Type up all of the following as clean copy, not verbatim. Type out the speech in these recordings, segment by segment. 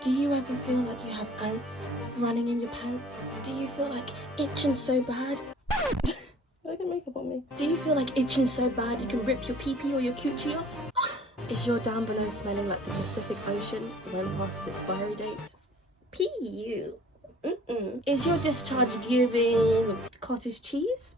Do you ever feel like you have ants running in your pants? Do you feel like itching so bad? I get makeup on me. Do you feel like itching so bad you can rip your pee-pee or your coochie off? Is your down below smelling like the Pacific Ocean when past its expiry date? Pee. Is your discharge giving cottage cheese?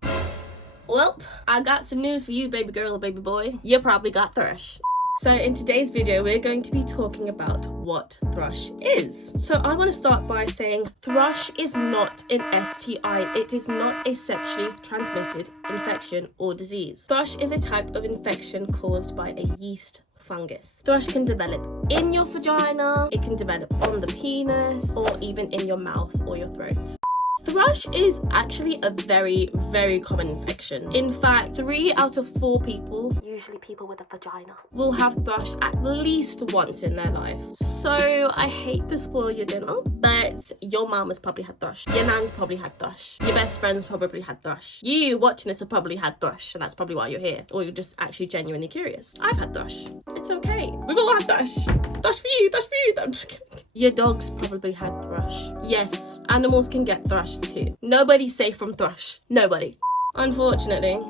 Well, I got some news for you, baby girl or baby boy. You probably got thrush. So in today's video, we're going to be talking about what thrush is. So I want to start by saying thrush is not an STI. It is not a sexually transmitted infection or disease. Thrush is a type of infection caused by a yeast fungus. Thrush can develop in your vagina, it can develop on the penis, or even in your mouth or your throat. Thrush is actually a very, very common infection. In fact, 3 out of 4 people, usually people with a vagina, will have thrush at least once in their life. So I hate to spoil your dinner, but your mum has probably had thrush. Your nan's probably had thrush. Your best friend's probably had thrush. You watching this have probably had thrush, and that's probably why you're here. Or you're just actually genuinely curious. I've had thrush. It's okay. We've all had thrush. Thrush for you, thrush for you. I'm just kidding. Your dog's probably had thrush. Yes, animals can get thrush too. Nobody's safe from thrush. Nobody. Unfortunately,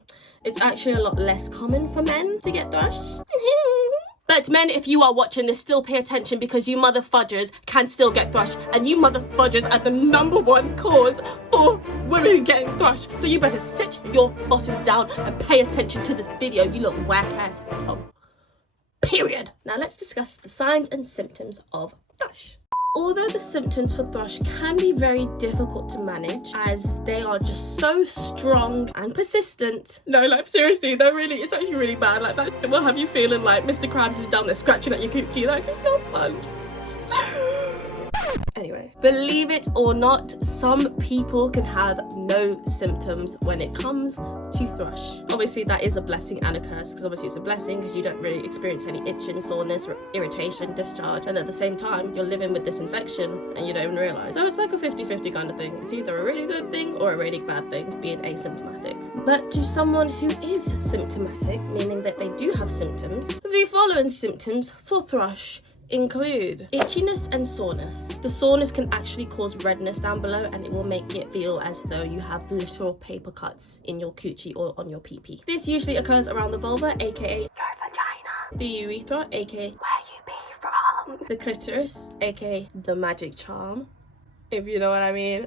it's actually a lot less common for men to get thrush. But men, if you are watching this, still pay attention, because you mother fudgers can still get thrush, and you mother fudgers are the #1 cause for women getting thrush. So you better sit your bottom down and pay attention to this video, you little whack ass hoe. Period. Now let's discuss the signs and symptoms of thrush. Although the symptoms for thrush can be very difficult to manage, as they are just so strong and persistent. No, like seriously, they're really, it's actually really bad. Like that will have you feeling like Mr. Krabs is down there scratching at your coochie. Like, it's not fun. Anyway, believe it or not, some people can have no symptoms when it comes to thrush. Obviously that is a blessing and a curse, because obviously it's a blessing because you don't really experience any itching, soreness, irritation, discharge, and at the same time you're living with this infection and you don't even realise. So it's like a 50-50 kind of thing. It's either a really good thing or a really bad thing, being asymptomatic. But to someone who is symptomatic, meaning that they do have symptoms, the following symptoms for thrush include itchiness and soreness. The soreness can actually cause redness down below, and it will make it feel as though you have literal paper cuts in your coochie or on your pee-pee. This usually occurs around the vulva, aka your vagina, the urethra, aka where you pee from, the clitoris, aka the magic charm, if you know what I mean,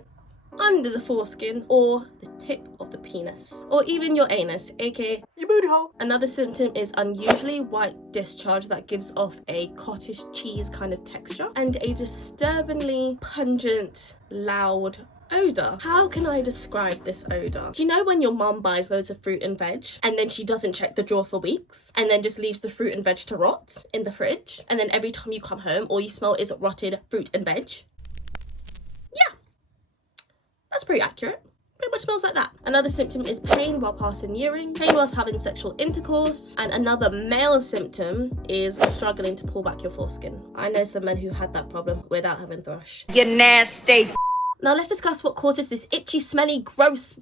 under the foreskin, or the tip of the penis, or even your anus, aka your booty hole. Another symptom is unusually white discharge that gives off a cottage cheese kind of texture and a disturbingly pungent, loud odor. How can I describe this odor? Do you know when your mum buys loads of fruit and veg and then she doesn't check the drawer for weeks and then just leaves the fruit and veg to rot in the fridge, and then every time you come home all you smell is rotted fruit and veg? That's pretty accurate. Pretty much smells like that. Another symptom is pain while passing urine, pain whilst having sexual intercourse, and another male symptom is struggling to pull back your foreskin. I know some men who had that problem without having thrush. You nasty. Now let's discuss what causes this itchy, smelly, gross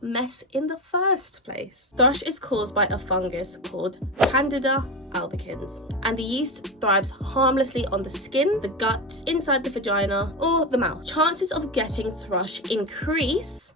mess in the first place. Thrush is caused by a fungus called Candida albicans, and the yeast thrives harmlessly on the skin, the gut, inside the vagina, or the mouth. Chances of getting thrush increase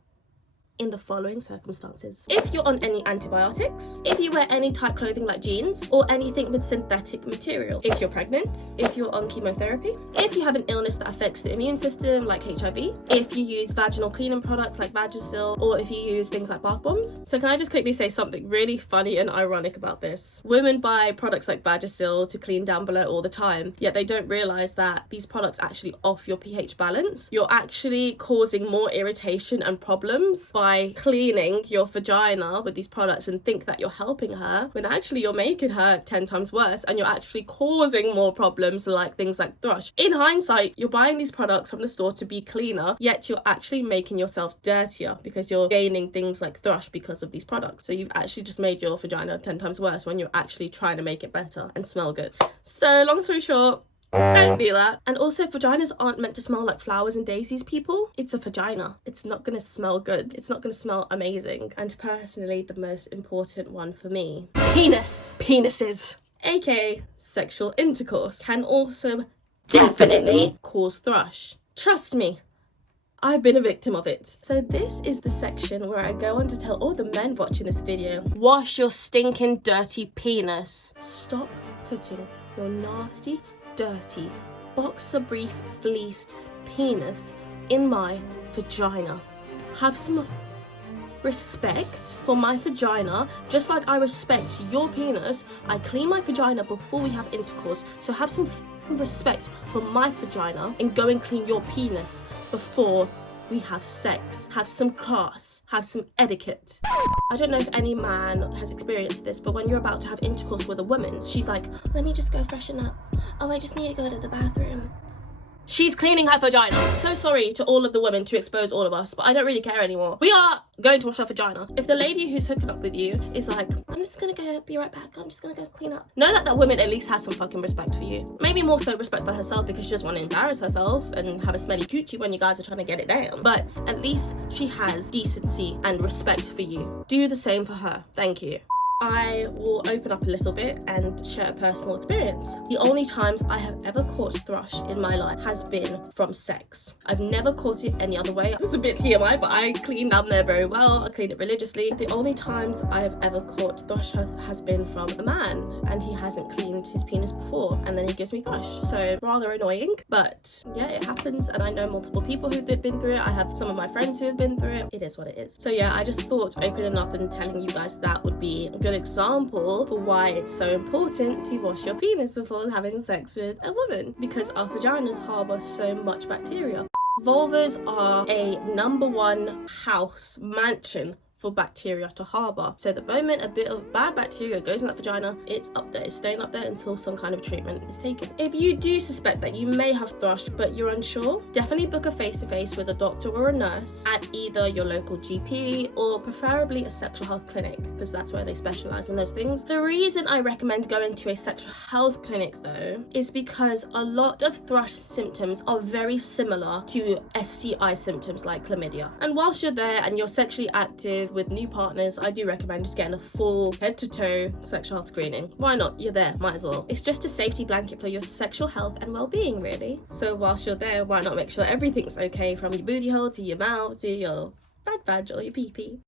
in the following circumstances: if you're on any antibiotics, if you wear any tight clothing like jeans, or anything with synthetic material, if you're pregnant, if you're on chemotherapy, if you have an illness that affects the immune system like HIV, if you use vaginal cleaning products like Vagisil, or if you use things like bath bombs. So can I just quickly say something really funny and ironic about this? Women buy products like Vagisil to clean down below all the time, yet they don't realise that these products actually off your pH balance. You're actually causing more irritation and problems by cleaning your vagina with these products and think that you're helping her, when actually you're making her 10 times worse, and you're actually causing more problems like things like thrush. In hindsight, you're buying these products from the store to be cleaner, yet you're actually making yourself dirtier because you're gaining things like thrush because of these products. So you've actually just made your vagina 10 times worse when you're actually trying to make it better and smell good. So long story short, don't do that. And also, vaginas aren't meant to smell like flowers and daisies, people. It's a vagina. It's not gonna smell good. It's not gonna smell amazing. And personally, the most important one for me, penises, aka sexual intercourse, can also definitely cause thrush. Trust me, I've been a victim of it. So this is the section where I go on to tell all the men watching this video, wash your stinking dirty penis. Stop putting your nasty, dirty, boxer brief fleeced penis in my vagina. Have some respect for my vagina, just like I respect your penis. I clean my vagina before we have intercourse, so have some respect for my vagina and go and clean your penis before we have sex. Have some class, have some etiquette. I don't know if any man has experienced this, but when you're about to have intercourse with a woman, she's like, let me just go freshen up. Oh, I just need to go to the bathroom. She's cleaning her vagina. So sorry to all of the women to expose all of us, but I don't really care anymore. We are going to wash our vagina. If the lady who's hooking up with you is like, I'm just gonna go, be right back, I'm just gonna go clean up, know that that woman at least has some fucking respect for you. Maybe more so respect for herself because she doesn't want to embarrass herself and have a smelly coochie when you guys are trying to get it down. But at least she has decency and respect for you. Do the same for her. Thank you. I will open up a little bit and share a personal experience. The only times I have ever caught thrush in my life has been from sex. I've never caught it any other way. It's a bit TMI, but I clean down there very well. I clean it religiously. The only times I have ever caught thrush has been from a man, and he hasn't cleaned his penis before, and then he gives me thrush. So rather annoying, but yeah, it happens, and I know multiple people who've been through it. I have some of my friends who have been through it. It is what it is. So yeah, I just thought opening up and telling you guys that would be a good example for why it's so important to wash your penis before having sex with a woman, because our vaginas harbour so much bacteria. Vulvas are a #1 house mansion for bacteria to harbour. So the moment a bit of bad bacteria goes in that vagina, it's up there, it's staying up there until some kind of treatment is taken. If you do suspect that you may have thrush but you're unsure, definitely book a face-to-face with a doctor or a nurse at either your local GP or preferably a sexual health clinic, because that's where they specialise in those things. The reason I recommend going to a sexual health clinic though is because a lot of thrush symptoms are very similar to STI symptoms like chlamydia. And whilst you're there and you're sexually active with new partners, I do recommend just getting a full head to toe sexual health screening. Why not? You're there, might as well. It's just a safety blanket for your sexual health and well-being, really. So whilst you're there, why not make sure everything's okay from your booty hole to your mouth to your bad badge or your pee-pee.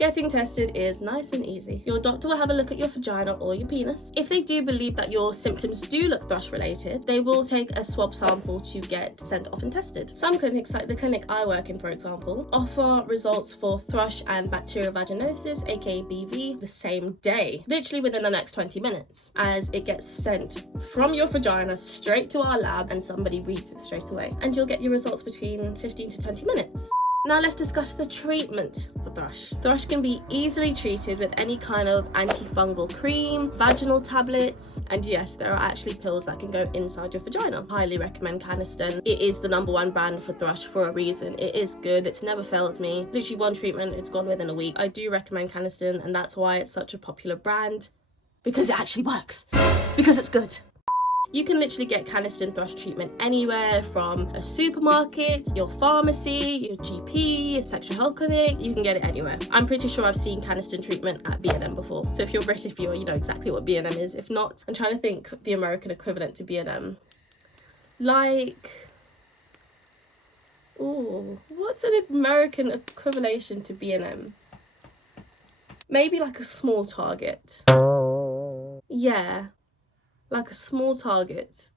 Getting tested is nice and easy. Your doctor will have a look at your vagina or your penis. If they do believe that your symptoms do look thrush related, they will take a swab sample to get sent off and tested. Some clinics, like the clinic I work in for example, offer results for thrush and bacterial vaginosis, aka BV, the same day, literally within the next 20 minutes, as it gets sent from your vagina straight to our lab and somebody reads it straight away, and you'll get your results between 15 to 20 minutes. Now let's discuss the treatment for thrush. Thrush can be easily treated with any kind of antifungal cream, vaginal tablets, and yes, there are actually pills that can go inside your vagina. Highly recommend Canesten. It is the #1 brand for thrush for a reason. It is good, it's never failed me. Literally one treatment, it's gone within a week. I do recommend Canesten, and that's why it's such a popular brand, because it actually works, because it's good. You can literally get Canesten thrush treatment anywhere from a supermarket, your pharmacy, your GP, a sexual health clinic. You can get it anywhere. I'm pretty sure I've seen Canesten treatment at B&M before. So if you're a British viewer, you know exactly what B&M is. If not, I'm trying to think the American equivalent to B&M. Like, ooh, what's an American equivalent to B&M? Maybe like a small Target. Yeah. Like a small Target.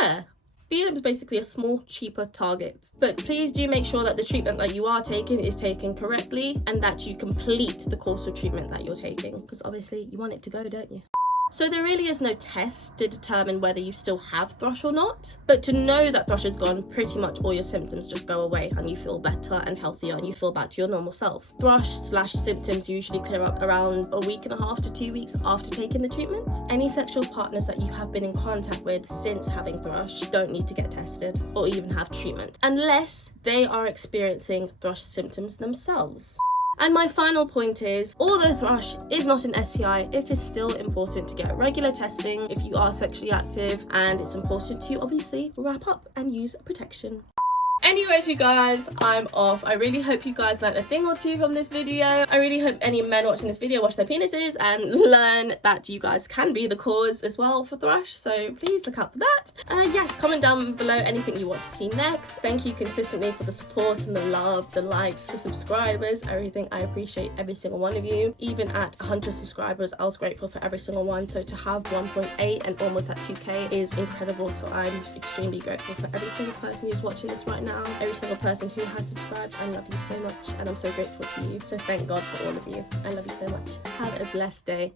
Yeah, B&M is basically a small, cheaper Target. But please do make sure that the treatment that you are taking is taken correctly and that you complete the course of treatment that you're taking, because obviously you want it to go, don't you? So there really is no test to determine whether you still have thrush or not, but to know that thrush is gone, pretty much all your symptoms just go away and you feel better and healthier and you feel back to your normal self. Thrush/symptoms usually clear up around a week and a half to 2 weeks after taking the treatment. Any sexual partners that you have been in contact with since having thrush don't need to get tested or even have treatment, unless they are experiencing thrush symptoms themselves. And my final point is, although thrush is not an STI, it is still important to get regular testing if you are sexually active, and it's important to obviously wrap up and use protection. Anyways, you guys, I'm off. I really hope you guys learned a thing or two from this video. I really hope any men watching this video wash their penises and learn that you guys can be the cause as well for thrush, so please look out for that. Yes, comment down below anything you want to see next. Thank you consistently for the support and the love, the likes, the subscribers, everything. I appreciate every single one of you. Even at 100 subscribers, I was grateful for every single one, so to have 1.8 and almost at 2k is incredible, so I'm extremely grateful for every single person who's watching this right now. Every single person who has subscribed, I love you so much and I'm so grateful to you. So thank God for all of you. I love you so much. Have a blessed day.